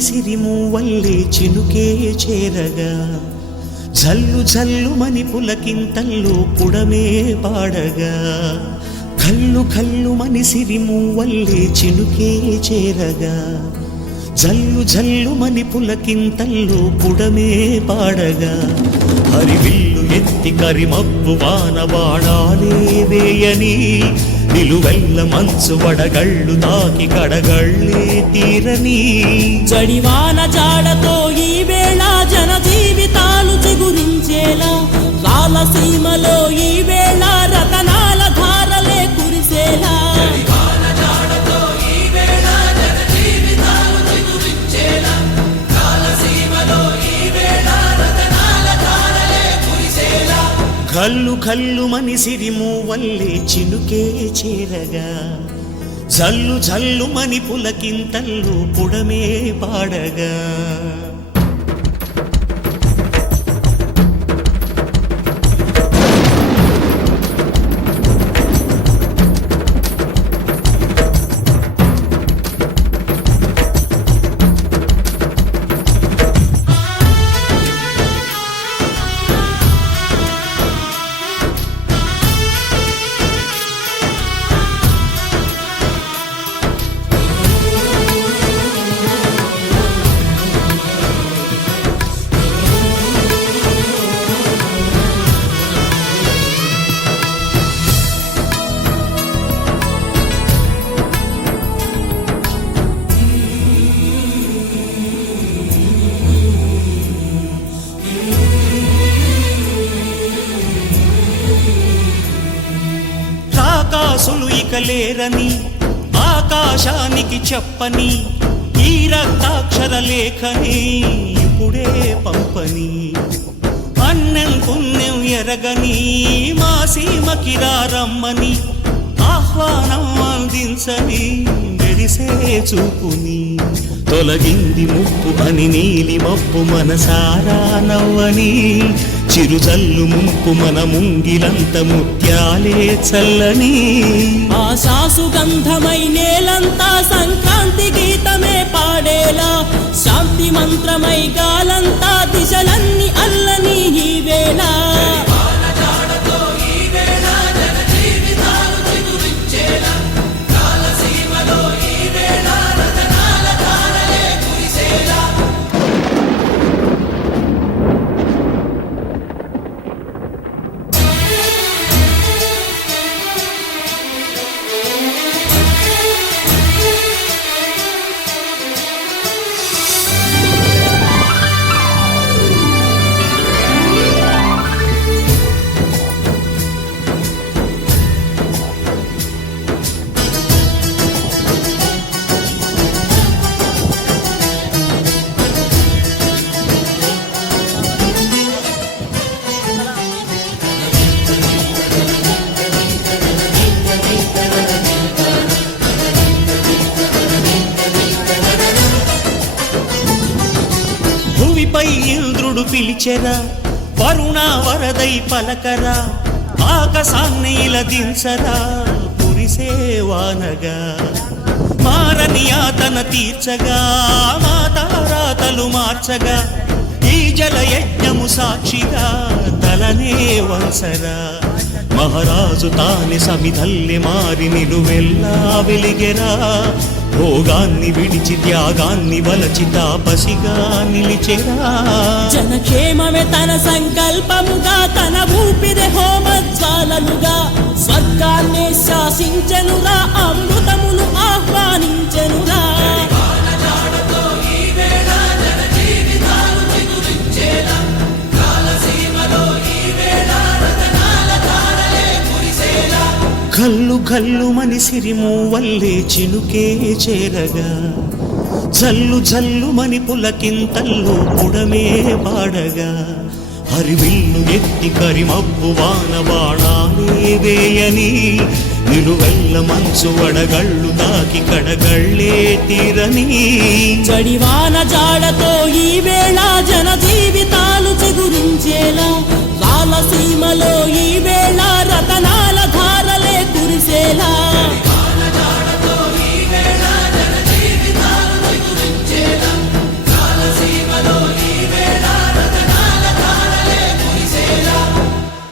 సిరిమూవల్లే చినుకే చేరగా జల్లు జల్లుమని పులకింతల్లో పుడమే పాడగా కల్లు కల్లుమని సిరిమూవల్లే చినుకే చేరగా జల్లు జల్లుమని పులకింతల్లో పుడమే పాడగా హరివిల్లు ఎత్తి కరిమబ్బు వానబాణాలే వేయని నిలువెల్ల మంచు వడగళ్ళు తాకి కడగళ్ళే తీరని జడివాన జాడతో ఈ వేళ జన జీవితాలు చిగురించేలా రాలసీమలో ఈ వేళ రతనాల ధారలే కురిసేలా కల్లు కల్లుమని సిరిమూవల్లే చినుకే చేరగా జల్లు జల్లుమని పులకింతల్లో పుడమే పాడగా రాకాసులు ఇక లేరని ఆకాశానికి చెప్పని ఈ రక్తాక్షర లేఖని ఇప్పుడే పంపని అన్నం పుణ్యం ఎరగని మా సీమకి రమ్మని ఆహ్వానం అందించని మెరిసే చూపుని తొలగింది ముప్పు అని నీలి మప్పు మనసారా నవ్వని చిరుజల్లు ముంపు మన ముంగిలంత ముత్యాలే చల్లని ఆశాసు గంధమై నేలంతా సంక్రాంతి గీతమే పాడేలా శాంతి మంత్రమై గాలంతా దిశలన్నీ అల్లని ఈ వేళ భూమిపై ఇంద్రుడు పిలిచెరా వరుణ వరదై పలకరా ఆకాశాన్ని ఇలా దించరా కురిసే వానగా మారని యాతన తీర్చగా మా తారాతలు మార్చగా ఈ జల యజ్ఞము సాక్షిగా తలనే వంసరా మహారాజు తాని సమిధల్లె మారి నిలువెల్లా వెలిగెరా భోగాన్ని విడిచి త్యాగాన్ని వలచి తాపసిగా నిలిచెరా జనక్షేమమే తన సంకల్పముగా తన ఊపిరి హోమజ్వాలలుగా స్వర్గాన్ని శాసించెనురా అమృతమును ఆహ్వానించెనురా కల్లు కల్లుమని సిరిమూవల్లే చినుకే చేరగా జల్లు జల్లుమని పులకింతల్లో పుడమే పాడగా హరివిల్లు ఎత్తి కరిమబ్బు వానబాణాలే వేయని నిలువెల్ల మంచు వడగళ్ళు తాకి కడగళ్ళే తీరని జడివాన జాడతో ఈ వేళ జన జీవితాలు చిగురించేలా రాలసీమలో ఈ వేళ రతనా